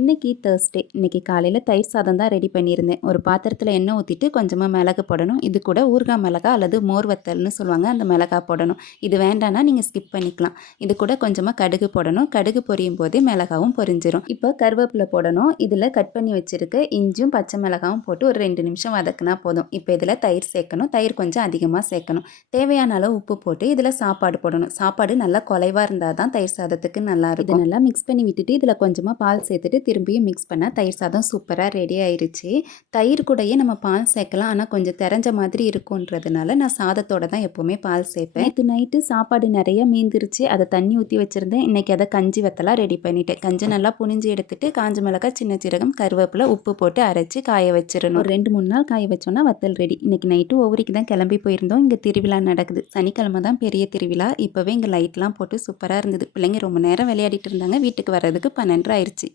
இன்னைக்கு Thursday. இன்னைக்கு காலையில தயிர் சாதம் தான் ரெடி பண்ணியிருந்தேன். ஒரு பாத்திரத்தில எண்ணெய் ஊத்திட்டு கொஞ்சமா மிளகு போடணும். இது கூட ஊறுகாய் மிளகா அல்லது மோர் வத்தல்னு சொல்லுவாங்க. அந்த மிளகா போடணும். இது வேண்டான்னா நீங்க ஸ்கிப் பண்ணிக்கலாம். இது கூட கொஞ்சமா கடுகு போடணும். கடுகு பொரியும் போதே மிளகாவும் பொரிஞ்சிரும். இப்போ கருவேப்பிலை போடணும். இதில கட் பண்ணி வச்சிருக்க இஞ்சும் பச்சை மிளகாவும் போட்டு ஒரு 2 நிமிஷம் வதக்குனா போதும். இப்போ இதில தயிர் சேர்க்கணும். தயிர் கொஞ்சம் அதிகமாக சேர்க்கணும். தேவையான அளவு உப்பு போட்டு இதில் சாப்பாடு போடணும். சாப்பாடு நல்லா குலைவா இருந்தால் தான் தயிர் சாதத்துக்கு நல்லா இருக்கும். இதை நல்லா மிக்ஸ் பண்ணி விட்டுட்டு இதில் கொஞ்சமாக பால் சேர்த்துட்டு திரும்பியும் மிக்ஸ் பண்ணால் தயிர் சாதம் சூப்பராக ரெடி ஆயிருச்சு. தயிர் கூடயே நம்ம பால் சேர்க்கலாம். ஆனால் கொஞ்சம் தெரிஞ்ச மாதிரி இருக்குன்றதுனால நான் சாதத்தோட தான் எப்போவுமே பால் சேர்ப்பேன். நேற்று நைட்டு சாப்பாடு நிறைய மீந்துருச்சு. அதை தண்ணி ஊற்றி வச்சுருந்தேன். இன்றைக்கி அதை கஞ்சி வத்தலாம் ரெடி பண்ணிட்டேன். கஞ்சி நல்லா புனிஞ்சு எடுத்துட்டு காஞ்ச மிளகாய், சின்ன சீரகம், கருவேப்பிலை, உப்பு போட்டு அரைச்சி காய வச்சிடணும். ஒரு 2-3 நாள் காய வச்சோன்னா வத்தல் ரெடி. இன்றைக்கி நைட்டு ஒவ்வொருக்கு தான் கிளம்பி போயிருந்தோம். இங்கே திருவிழா நடக்குது. சனிக்கிழமை தான் பெரிய திருவிழா. இப்போவே இங்கே லைட்லாம் போட்டு சூப்பராக இருந்தது. பிள்ளைங்க ரொம்ப நேரம் விளையாடிட்டு இருந்தாங்க. வீட்டுக்கு வர்றதுக்கு 12 ஆயிடுச்சு.